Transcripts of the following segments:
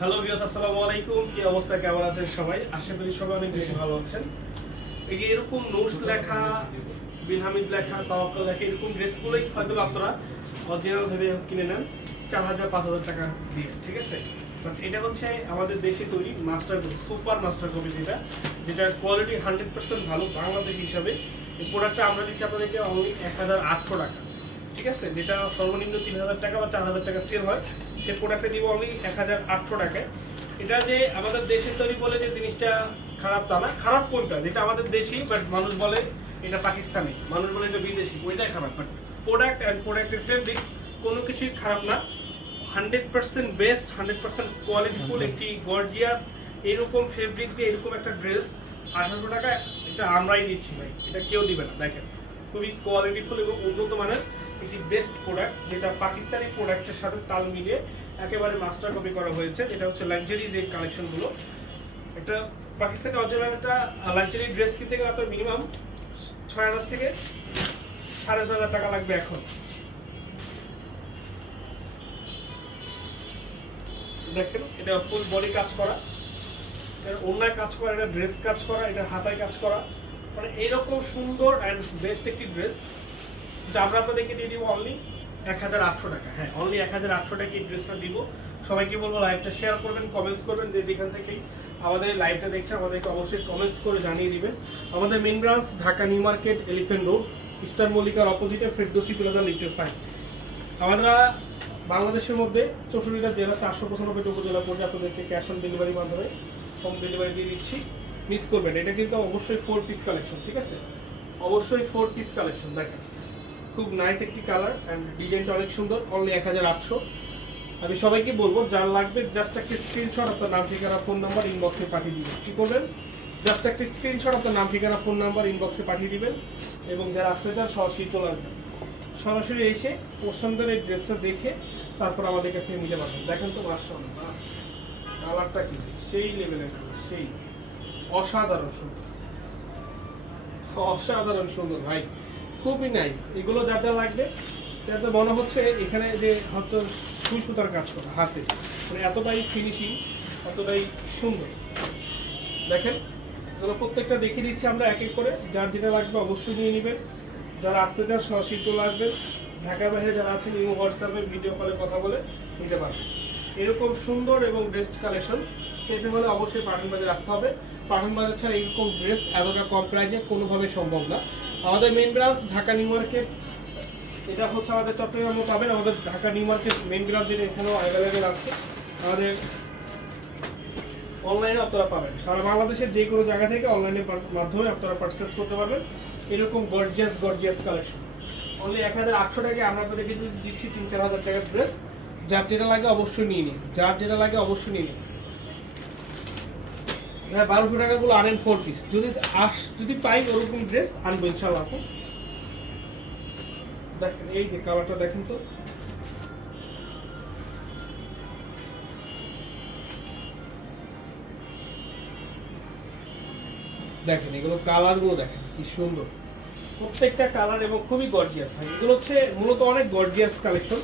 Hello viewers আসসালামু আলাইকুম। কি অবস্থা? কেমন আছেন সবাই? আশা করি সবাই অনেক বেশি ভালো আছেন। এই যে এরকম নোটস লেখা বিনহামিদ লেখা তাওয়াক্কাল লেখা, এরকম ড্রেসগুলোই হয়তো আপনারা অরিজিনাল ভেবে কিনে নেন? চার হাজার, পাঁচ হাজার টাকা দিয়ে, ঠিক আছে? বাট এটা হচ্ছে আমাদের দেশে তৈরি master copy super master copy যেটা যেটার কোয়ালিটি হান্ড্রেড পার্সেন্ট ভালো বাংলাদেশ হিসাবে। এই প্রোডাক্টটা আমরা দিচ্ছি আপনাদেরকে অনলি এক হাজার আটশো টাকা। ঠিক আছে যেটা সর্বনিম্ন তিন হাজার টাকা বা চার হাজার টাকা সেল হয় সে প্রোডাক্টে দিব আমি এক হাজার আটশো টাকায়। এটা যে আমাদের দেশের তৈরি বলে যে জিনিসটা খারাপ তা না খারাপ কোনটা? যেটা আমাদের দেশি বাট মানুষ বলে এটা পাকিস্তানি। মানুষ বলে এটা বিদেশি ওইটাই খারাপ। বাট প্রোডাক্ট অ্যান্ড প্রোডাক্টের ফেব্রিক কোনো কিছুই খারাপ না। Hundred percent best hundred percent qualityful একটি গর্জিয়াস এরকম ফেব্রিক দিয়ে এরকম একটা ড্রেস আঠারোশো টাকা এটা আমরাই দিচ্ছি ভাই। এটা কেউ দিবে না দেখেন। খুবই কোয়ালিটিফুল এবং উন্নত মানের একটি বেস্ট প্রোডাক্ট যেটা পাকিস্তানি প্রোডাক্টের সাথে তাল মিলিয়ে একেবারে মাস্টার কপি করা হয়েছে, যেটা হচ্ছে লাক্সারি যে কালেকশনগুলো একটা পাকিস্তানি অরিজিনাল একটা লাক্সারি ড্রেস কিনতে গেলে আপনার মিনিমাম ছয় হাজার থেকে সাড়ে ছয় হাজার টাকা লাগবে এখন। দেখেন, এটা ফুল বডি কাজ করা। এটা অন্যায় কাজ করা, এটা ড্রেস কাজ করা, এটা হাতায় কাজ করা। মানে এইরকম সুন্দর অ্যান্ড বেস্ট একটি ড্রেস যা আমরা আপনাদেরকে দিয়ে দিব অনলি এক হাজার আটশো টাকা। হ্যাঁ অনলি এক হাজার আটশো টাকা এই ড্রেসটা দিব। সবাইকে বলব লাইভটা শেয়ার করবেন কমেন্টস করবেন, যে যেখান থেকেই আমাদের লাইভটা দেখছে আমাদেরকে অবশ্যই কমেন্টস করে জানিয়ে দিবেন। আমাদের main branch Dhaka New Market Elephant Road Eastern মল্লিকার অপোজিটে ফেরদোসি প্লাজা লিফটেড ফাইভ আমরা বাংলাদেশের মধ্যে চৌষট্টিটা জেলা, চারশো পঁচানব্বইটা উপজেলা পর্যন্ত আপনাদেরকে ক্যাশ অন ডেলিভারির মাধ্যমে। হোম ডেলিভারি দিয়ে দিচ্ছি। মিস করবেন। এটা কিন্তু অবশ্যই ফোর পিস কালেকশন ঠিক আছে? অবশ্যই ফোর পিস কালেকশন দেখেন। খুব নাইস একটি কালার অ্যান্ড ডিজাইনটা অনেক সুন্দর অনলি এক হাজার আটশো। আমি সবাইকে বলব, যার লাগবে জাস্ট একটা স্ক্রিনশট আপনার নাম, ঠিকানা ফোন নাম্বার ইনবক্সে পাঠিয়ে দিবেন। কী করবেন? জাস্ট একটা স্ক্রিনশট আপনার নাম, ঠিকানা ফোন নাম্বার ইনবক্সে পাঠিয়ে দিবেন এবং যারা আসতে চান, সরাসরি চলে আসবেন। সরাসরি এসে পছন্দের এই ড্রেসটা দেখে তারপর আমাদের কাছ থেকে নিতে পারবেন। দেখেন তো মাসাল্লাহ কালারটা কি? সেই লেভেলের কালার সেই। অসাধারণ সুন্দর। অসাধারণ সুন্দর, ভাই। খুবই নাইস এগুলো যা যা লাগবে যাতে মনে হচ্ছে, এখানে যে হয়তো সুই সুতার কাজ করা হাতে মানে এতটাই ফিনিশিং এতটাই সুন্দর। দেখেন, এগুলো প্রত্যেকটা দেখিয়ে দিচ্ছি আমরা এক এক করে। যার যেটা লাগবে অবশ্যই নিয়ে নেবেন। যারা আসতে চান, সরাসরি চলে আসবেন। ঢাকার বাইরে যারা আছেন, ইমো, হোয়াটসঅ্যাপে ভিডিও কলে কথা বলে নিতে পারবেন। এরকম সুন্দর এবং বেস্ট কালেকশন পেতে হলে অবশ্যই পাঠান বাজার আসতে হবে। পাঠান বাজার ছাড়া এরকম ড্রেস এতটা কম প্রাইজে কোনোভাবে সম্ভব না। আমাদের main branch Dhaka New Market এটা হচ্ছে আমাদের চট্টগ্রামে পাবেন। আমাদের Dhaka New Market main branch যেটা এখানেও অ্যাভেলেবেল আছে। আমাদের অনলাইনে আপনারা পাবেন। সারা বাংলাদেশের যে কোনো জায়গা থেকে অনলাইনের মাধ্যমে আপনারা পারচেস করতে পারবেন। এরকম গর্জিয়াস গর্জিয়াস কালেকশন অনলি এক হাজার আটশো টাকায় আমরা আপনাদেরকে দিচ্ছি তিন চার হাজার টাকার ড্রেস যার যেটা লাগে অবশ্যই নিয়ে নিন। যার যেটা লাগে অবশ্যই নিয়ে নিন। হ্যাঁ বারোশো টাকাগুলো আনেন ফোর পিস যদি আস, যদি পাই ওরকম ড্রেস আনব ইনশাল্লাহ দেখেন, এই যে কালারটা দেখেন তো। দেখেন, এগুলো কালারগুলো দেখেন, কি সুন্দর। প্রত্যেকটা কালার এবং খুবই গর্জিয়াস থাকে এগুলো হচ্ছে মূলত অনেক গর্জিয়াস কালেকশন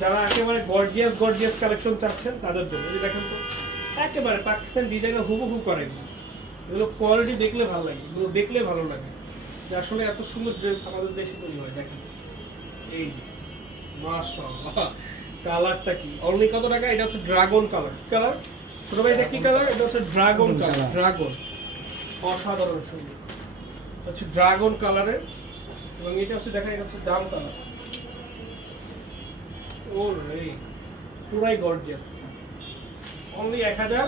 যারা একেবারে গর্জিয়াস গর্জিয়াস কালেকশন চাচ্ছেন তাদের জন্য। এই দেখেন তো একেবারে পাকিস্তান ডিজাইনে হুবহু করে এগুলো কোয়ালিটি দেখলে ভালো লাগে এগুলো দেখলে ভালো লাগে। যে আসলে এত সুন্দর ড্রেস আমাদের দেশে তৈরি হয় দেখেন। এই যে মাশাআল্লাহ কালারটা কি? অনলি কত টাকা? এটা হচ্ছে ড্রাগন কালার কালার ছোট ভাই এটা কি কালার এটা হচ্ছে ড্রাগন কালার ড্রাগন অসাধারণ সুন্দর। হচ্ছে ড্রাগন কালারের এবং এটা হচ্ছে দেখা এটা হচ্ছে জাম কালার ও রে পুরাই গর্জিয়াস অনলি এক হাজার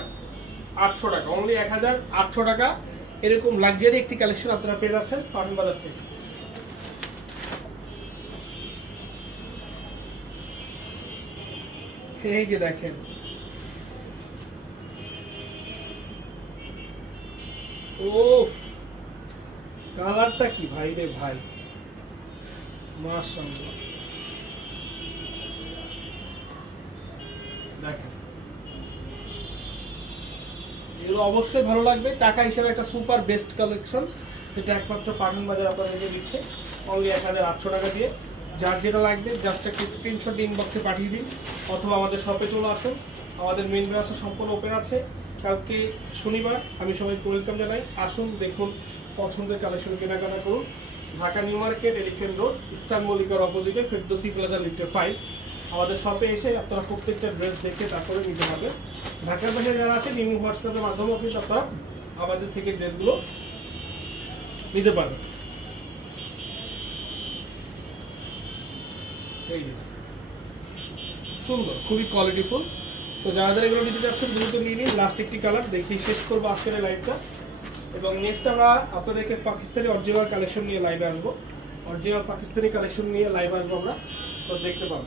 আটশো টাকা অনলি এক হাজার আটশো টাকা। এরকম লাক্সারি একটি কালেকশন আপনারা পেয়ে যাচ্ছেন পাঠান বাজার থেকে। এই যে দেখেন। ও কালারটা কি ভাই রে ভাই। মাশাআল্লাহ। দেখেন। এগুলো অবশ্যই ভালো লাগবে। টাকা হিসেবে একটা সুপার বেস্ট কালেকশন যেটা একমাত্র পাঠান বাজার আপনাদেরকে দিচ্ছে। অনলি এক হাজার আটশো টাকা দিয়ে। যার যেটা লাগবে জাস্ট একটা স্ক্রিনশট ইনবক্সে পাঠিয়ে দিন, অথবা আমাদের শপে চলে আসুন। আমাদের মেন ব্রাঞ্চ সম্পূর্ণ ওপেন আছে। কালকে শনিবার আমি সবাইকে ওয়েলকাম জানাই। আসুন, দেখুন, পছন্দের কালেকশন কেনাকাটা করুন। Dhaka New Market Elephant Road Eastern মল্লিকার অপোজিটে ফেরদোসি প্লাজা লিফটের ফাইভ আমাদের শপে এসে আপনারা প্রত্যেকটা ড্রেস দেখে তারপরে নিতে পারবেন। ঢাকার বাইরে যারা আছে নিউ হোয়াটসঅ্যাপের মাধ্যমে আপনি আপনারা আমাদের থেকে ড্রেসগুলো নিতে পারবেন। এই সুন্দর, খুবই কোয়ালিটিফুল তো যারা এগুলো নিতে যাচ্ছেন দ্রুত নিয়ে নিন। লাস্ট একটি কালার দেখি শেষ করব আজকের লাইভটা এবং নেক্সট আমরা আপনাদেরকে পাকিস্তানি অরিজিনাল কালেকশন নিয়ে লাইভে আসব অরিজিনাল পাকিস্তানি কালেকশন নিয়ে লাইভ আসব আমরা। তো দেখতে পাবো